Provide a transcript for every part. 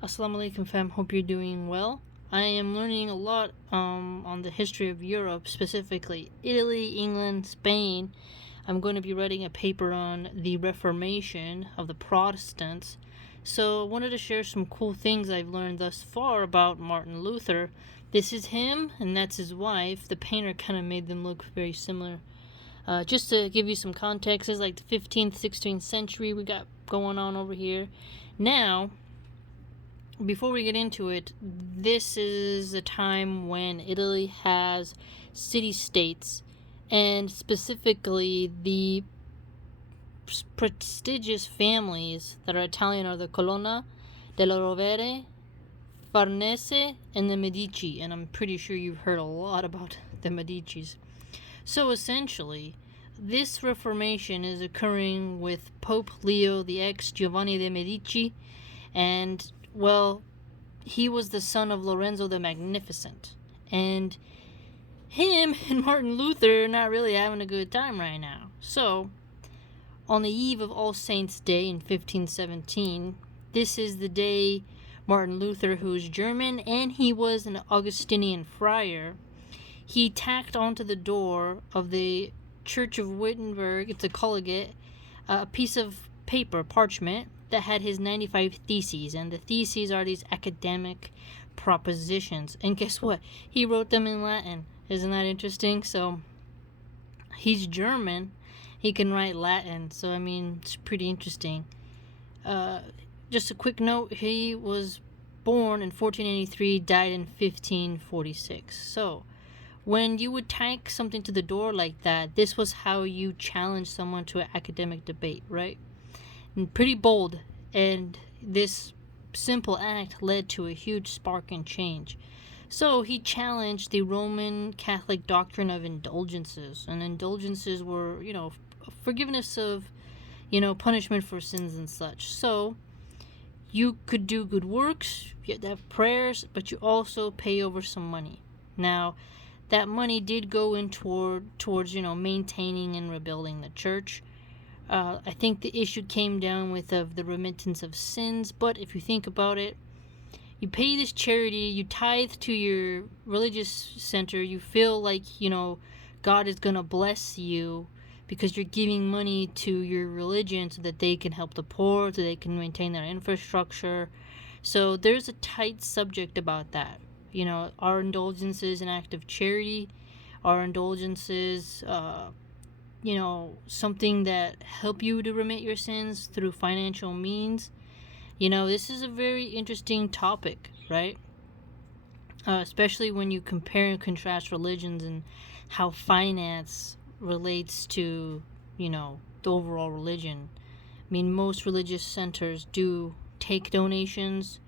Assalamu alaikum fam, hope you're doing well. I am learning a lot on the history of Europe, specifically Italy, England, Spain. I'm going to be writing a paper on the Reformation of the Protestants. So I wanted to share some cool things I've learned thus far about Martin Luther. This is him, and that's his wife. The painter kind of made them look very similar. Just to give you some context, it's like the 15th, 16th century we got going on over here. Now, before we get into it, this is a time when Italy has city-states, and specifically the prestigious families that are Italian are the Colonna, della Rovere, Farnese, and the Medici, and I'm pretty sure you've heard a lot about the Medicis. So essentially, this Reformation is occurring with Pope Leo the X, Giovanni de Medici, and well, he was the son of Lorenzo the Magnificent. And him and Martin Luther are not really having a good time right now. So, on the eve of All Saints' Day in 1517, this is the day Martin Luther, who is German and he was an Augustinian friar, he tacked onto the door of the Church of Wittenberg, it's a collegiate, a piece of paper, parchment, that had his 95 theses, and the theses are these academic propositions. And guess what? He wrote them in Latin. Isn't that interesting? So, he's German. He can write Latin. So, I mean, it's pretty interesting. Just a quick note. He was born in 1483, died in 1546. So, when you would tack something to the door like that, this was how you challenge someone to an academic debate, right? And pretty bold, and this simple act led to a huge spark and change. So he challenged the Roman Catholic doctrine of indulgences, and indulgences were, forgiveness of, punishment for sins and such. So you could do good works, you had to have prayers, but you also pay over some money. Now, that money did go in towards maintaining and rebuilding the church. I think the issue came down with the remittance of sins, but if you think about it, you pay this charity, you tithe to your religious center, you feel like, God is going to bless you because you're giving money to your religion so that they can help the poor, so they can maintain their infrastructure. So there's a tight subject about that. Are indulgences an act of charity? Are indulgences something that help you to remit your sins through financial means? This is a very interesting topic, right? Especially when you compare and contrast religions and how finance relates to, the overall religion. I mean, most religious centers do take donations,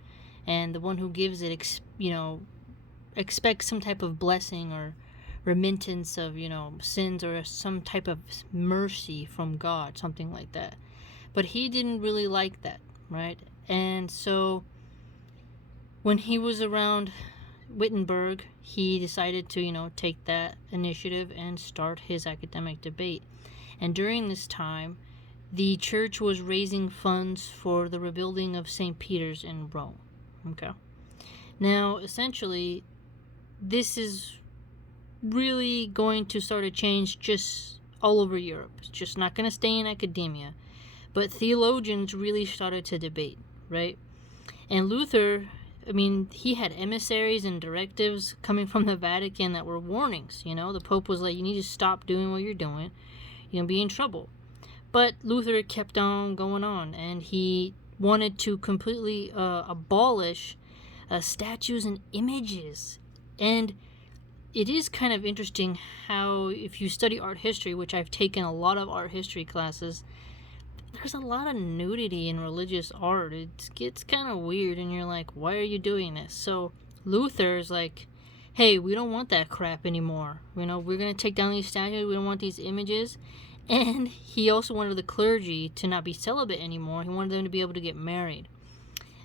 and the one who gives it, expects some type of blessing or remittance of sins or some type of mercy from God, something like that. But he didn't really like that, right? And so when he was around Wittenberg, he decided to take that initiative and start his academic debate. And during this time, the church was raising funds for the rebuilding of St. Peter's in Rome. Okay, now essentially this is really going to start a change just all over Europe. It's just not going to stay in academia. But theologians really started to debate, right? And Luther, he had emissaries and directives coming from the Vatican that were warnings. The Pope was like, you need to stop doing what you're doing. You're going to be in trouble. But Luther kept on going on, and he wanted to completely abolish statues and images. And it is kind of interesting how, if you study art history, which I've taken a lot of art history classes, there's a lot of nudity in religious art. It gets kind of weird, and you're like, why are you doing this? So Luther is like, hey, we don't want that crap anymore. We're going to take down these statues. We don't want these images. And he also wanted the clergy to not be celibate anymore. He wanted them to be able to get married.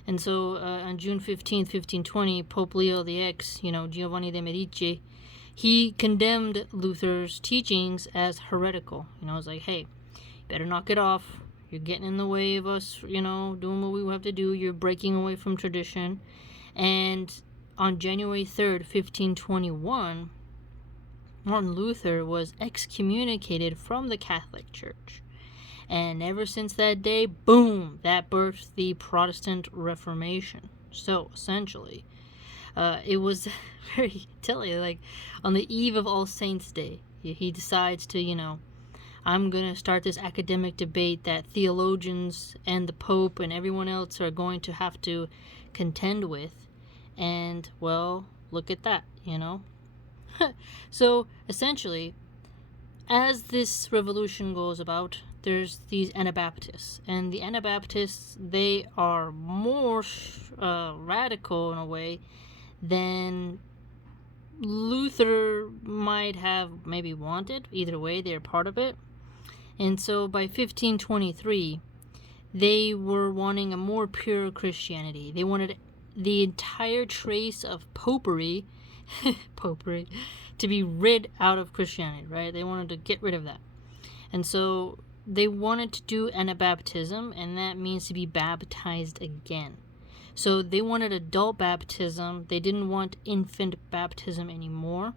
And so on June 15th, 1520, Pope Leo the X, Giovanni de Medici, he condemned Luther's teachings as heretical. It was like, hey, better knock it off. You're getting in the way of us, doing what we have to do. You're breaking away from tradition. And on January 3rd, 1521, Martin Luther was excommunicated from the Catholic Church. And ever since that day, boom, that birthed the Protestant Reformation. So, essentially, it was very telling. Like, on the eve of All Saints' Day, he decides to, I'm going to start this academic debate that theologians and the Pope and everyone else are going to have to contend with. And, well, look at that, So, essentially, as this revolution goes about, there's these Anabaptists. And the Anabaptists, they are more radical in a way than Luther might have maybe wanted. Either way, they're part of it. And so by 1523, they were wanting a more pure Christianity. They wanted the entire trace of popery to be rid out of Christianity, right? They wanted to get rid of that. And so they wanted to do Anabaptism, and that means to be baptized again. So they wanted adult baptism. They didn't want infant baptism anymore.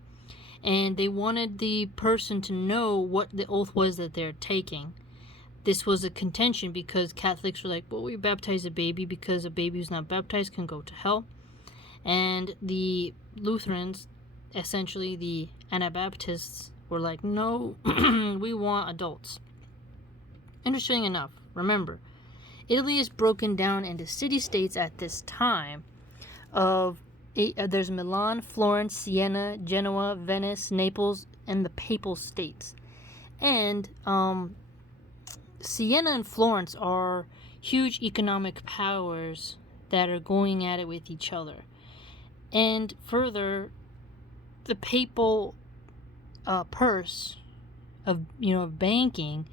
And they wanted the person to know what the oath was that they're taking. This was a contention because Catholics were like, well, we baptize a baby because a baby who's not baptized can go to hell. And the Lutherans, essentially the Anabaptists, were like, no, we want adults. Interesting enough, remember, Italy is broken down into city-states at this time there's Milan, Florence, Siena, Genoa, Venice, Naples, and the Papal States. And Siena and Florence are huge economic powers that are going at it with each other. And further, the papal purse of banking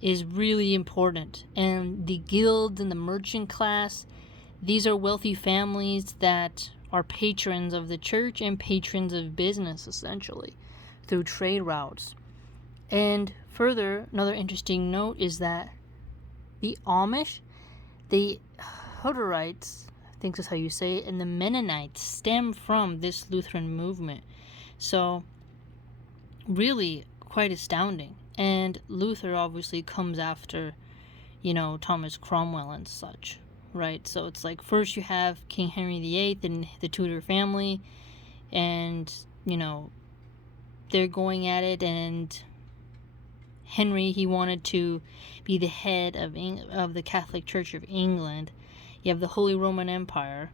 is really important. And the guilds and the merchant class, these are wealthy families that are patrons of the church and patrons of business, essentially, through trade routes. And further, another interesting note is that the Amish, the Hutterites, I think that's how you say it, and the Mennonites stem from this Lutheran movement. So, really quite astounding. And Luther obviously comes after, Thomas Cromwell and such, right? So it's like first you have King Henry VIII and the Tudor family, and, they're going at it, and Henry, he wanted to be the head of the Catholic Church of England. You have the Holy Roman Empire.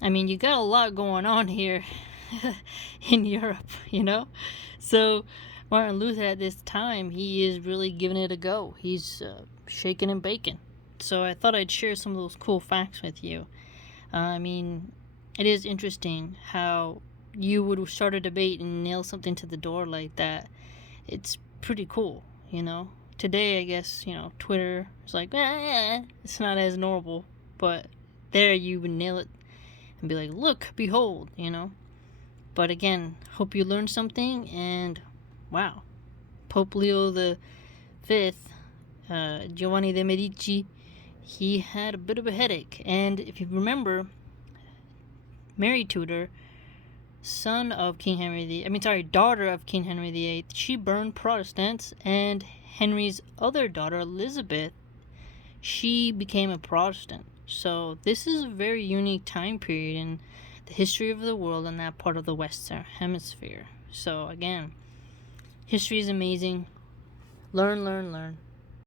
I mean, you got a lot going on here in Europe, So Martin Luther at this time, he is really giving it a go. He's shaking and baking. So I thought I'd share some of those cool facts with you. I mean, it is interesting how you would start a debate and nail something to the door like that. It's pretty cool, Today, I guess, Twitter is like, it's not as normal. But there you would nail it and be like, look, behold, But again, hope you learned something, and wow, Pope Leo the Fifth, Giovanni de Medici, he had a bit of a headache. And if you remember, Mary Tudor, daughter of King Henry VIII, she burned Protestants, and Henry's other daughter, Elizabeth, she became a Protestant. So this is a very unique time period in the history of the world in that part of the Western Hemisphere. So again, history is amazing. Learn, learn, learn.